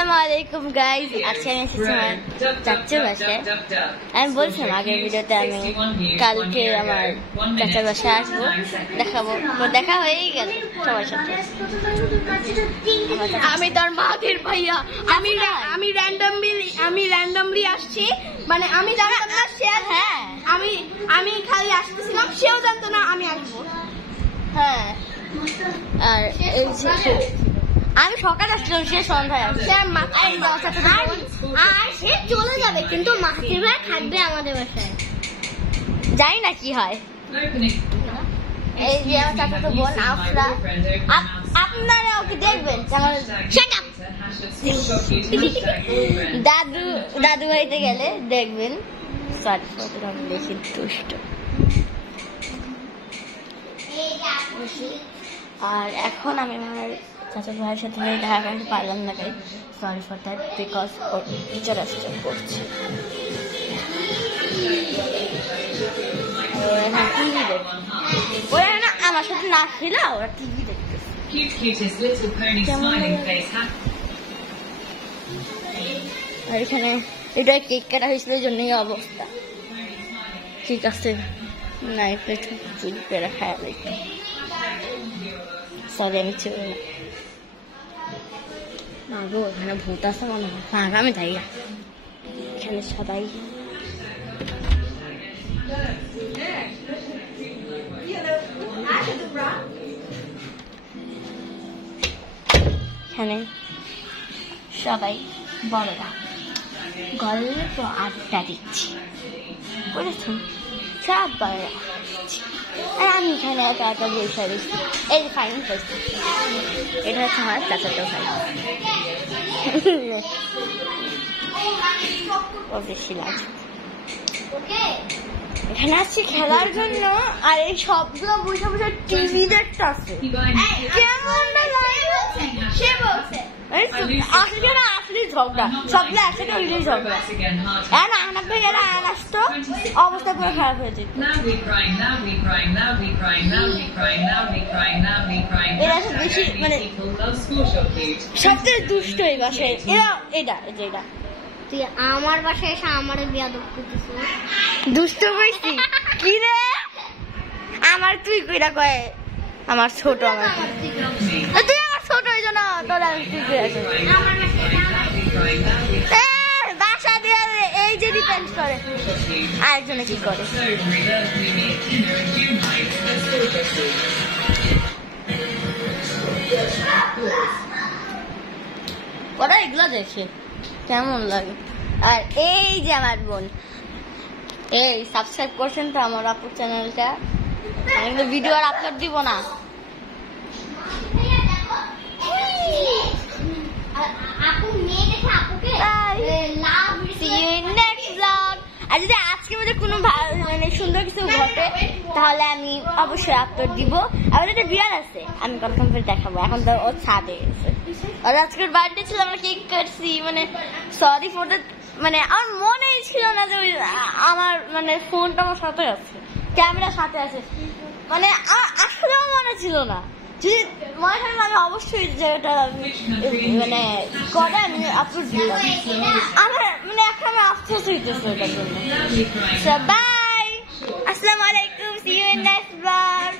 আসসালামু আলাইকুম গাইস, আজকে আমি এসেছি আমার চাচার বাসায়। আমি বলছিলাম আগের ভিডিওতে আমি কালকে আমার চাচার বাসায় আসবো, দেখাবো। তো দেখা হয়েই গেল সবার সাথে। আমি তার মাদের ভাইয়া, আমি র্যান্ডমলি আসছি, মানে আমি জানতাম না সে। হ্যাঁ, আমি খালি আসতেছিলাম, সেও জানতো না আমি আসবো। হ্যাঁ, আর আমি সকালে আসছিলাম, সে সন্ধ্যায় আসছে। আর সে চলে যাবে, কিন্তু মাহাতির ভাই থাকবে আমাদের বাসায়। জানি না কি হয়। এই যে আমার চাচাতো বোন আফরা, আপনারা ওকে দেখবেন। দাদু বাড়িতে গেলে দেখবেন। বেশি দুষ্ট। আর এখন আমি আমার চাচা ভাইয়ের সাথে দেখা করতে পারলাম না, তাই sorry for that, because or teacher আসছে করছে। ওরা না আমার সাথে না খেলা, ওরা টিভি দেখতেছে। আর এখানে এটা কেক কাটা হয়েছিল, এই জন্যই অবস্থা। ঠিক আছে, না এটা চুল পেরা খায় লাগবে। সরি, আমি চলে না গো, এখানে ভূত আছে মনে হয়। ফাঁকা আমি যাই না, এখানে সবাই এখানে সবাই বড়রা গল্প আড্ডা দিচ্ছি, বুঝেছেন? সব বড়রা আর আমি এখানে এত এত বসে দিচ্ছি। এই ফাইন করছি, এটা হচ্ছে আমার চাচাতো ভাই। ও বেশি লাগে। এখানে আসছি খেলার জন্য, আর এই সবগুলো বসে বসে টিভি দেখতে আসছে। কেমন সে বলছে আসলে না, আসলে ঝগড়া সবগুলো একসাথে হইলে ঝগড়া। না আনাব ভাই এরা আসতো, অবস্থা পুরো খারাপ হয়ে যেত। এরা বেশি মানে সবচেয়ে দুষ্ট এই বাসায়। এটা তুই আমার বাসায় এসে আমার বিয়াদব করতেছিস। দুষ্ট হয়েছি কি রে? আমার তুই কইরা কয় আমার ছোট, আমার তুই আমার ছোট হয়ে যা না, তোর তুই বাসা দিয়ে এই যে ডিপেন্ড করে আরেকজনে কি করে। ওরা এগুলো দেখে কেমন লাগে। আর এই যে আমার বোন, এই সাবস্ক্রাইব করছেন তো আমার আপুর চ্যানেলটা? আমি কিন্তু ভিডিও আর আপলোড দিব না। আর যদি আজকে মধ্যে কোনো মানে সুন্দর কিছু ঘটে তাহলে আমি অবশ্যই আপলোড দিব। আর একটা বিয়ার আছে, আমি কনফার্ম করে দেখাবো। এখন তো ও ছাদে গেছে। আর আজকের বার্থডে ছিল, আমরা কেক কাটছি। মানে সরি ফর দ্যাট, মানে আমার মনেই ছিল না যে আমার মানে ফোনটা আমার সাথে আছে, ক্যামেরা সাথে আছে। মানে আসলেও মনে ছিল না। যদি মনে হয় আমি অবশ্যই যেটা মানে করে আমি আপলোড দিলাম। আমার মানে এখন আমি আফসোস হইতেছে ওটার জন্য। বাই, আসসালামু আলাইকুম, see you in next blog.